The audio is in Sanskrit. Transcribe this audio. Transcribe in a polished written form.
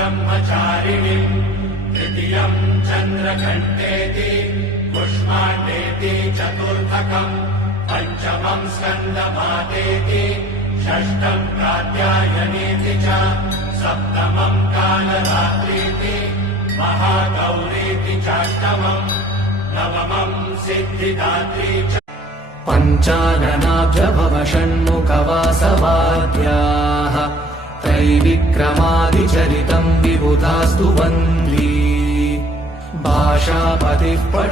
ब्रह्मचारिणीम् तृतीयम् चन्द्रघण्टेति पुष्माण्डेति चतुर्थकम् पञ्चमम् स्कन्दमातेति षष्ठम् कात्यायनेति च सप्तमम् कालरात्रीति महागौरीति चाष्टमम् नवमम् सिद्धिदात्री च पञ्चाननाभ्यभव षण्मुखवासवाद्याः त्रैविक्रमादिचरितम् विबुधास्तु वन्दी भाषापतिः पठ